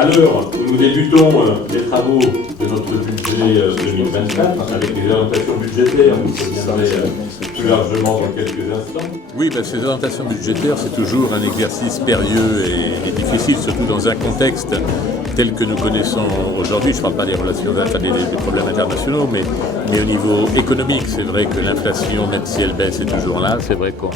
À l'heure où nous débutons les travaux de notre budget 2024, avec les orientations budgétaires, vous reviendrez plus largement dans quelques instants. Oui, ces orientations budgétaires, c'est toujours un exercice périlleux et difficile, surtout dans un contexte tel que nous connaissons aujourd'hui. Je ne parle pas des relations, des problèmes internationaux, mais au niveau économique, c'est vrai que l'inflation, même si elle baisse, est toujours là. C'est vrai qu'on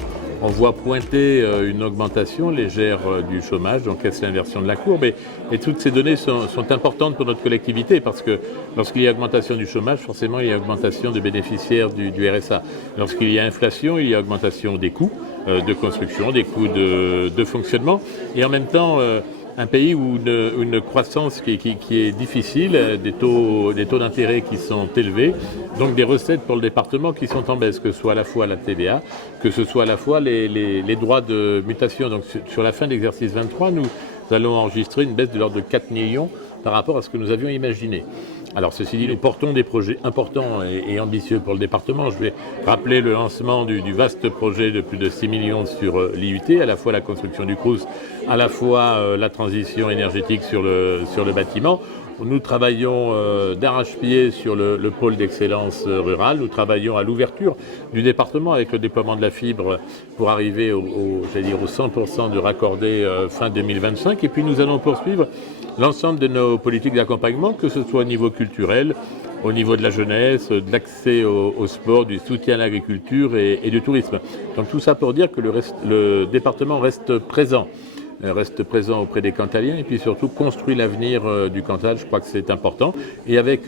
voit pointer une augmentation légère du chômage, donc c'est l'inversion de la courbe. Et toutes ces données sont importantes pour notre collectivité, parce que lorsqu'il y a augmentation du chômage, forcément il y a augmentation de bénéficiaires du RSA. Lorsqu'il y a inflation, il y a augmentation des coûts de construction, des coûts de fonctionnement, et en même temps un pays où une croissance qui est difficile, des taux d'intérêt qui sont élevés, donc des recettes pour le département qui sont en baisse, que ce soit à la fois la TVA, que ce soit à la fois les droits de mutation. Donc sur la fin de l'exercice 23, nous allons enregistrer une baisse de l'ordre de 4 millions par rapport à ce que nous avions imaginé. Alors ceci dit, nous portons des projets importants et ambitieux pour le département. Je vais rappeler le lancement du vaste projet de plus de 6 millions sur l'IUT, à la fois la construction du Crous, à la fois la transition énergétique sur le bâtiment. Nous travaillons d'arrache-pied sur le pôle d'excellence rurale. Nous travaillons à l'ouverture du département avec le déploiement de la fibre pour arriver au 100% de raccordé fin 2025. Et puis nous allons poursuivre l'ensemble de nos politiques d'accompagnement, que ce soit au niveau culturel, au niveau de la jeunesse, de l'accès au sport, du soutien à l'agriculture et du tourisme. Donc tout ça pour dire que le département reste présent auprès des Cantaliens et puis surtout construit l'avenir du Cantal. Je crois que c'est important, et avec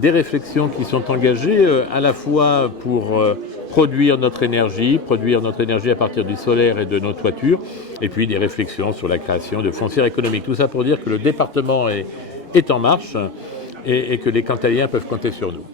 des réflexions qui sont engagées à la fois pour produire notre énergie à partir du solaire et de nos toitures, et puis des réflexions sur la création de foncières économiques. Tout ça pour dire que le département est en marche et que les Cantaliens peuvent compter sur nous.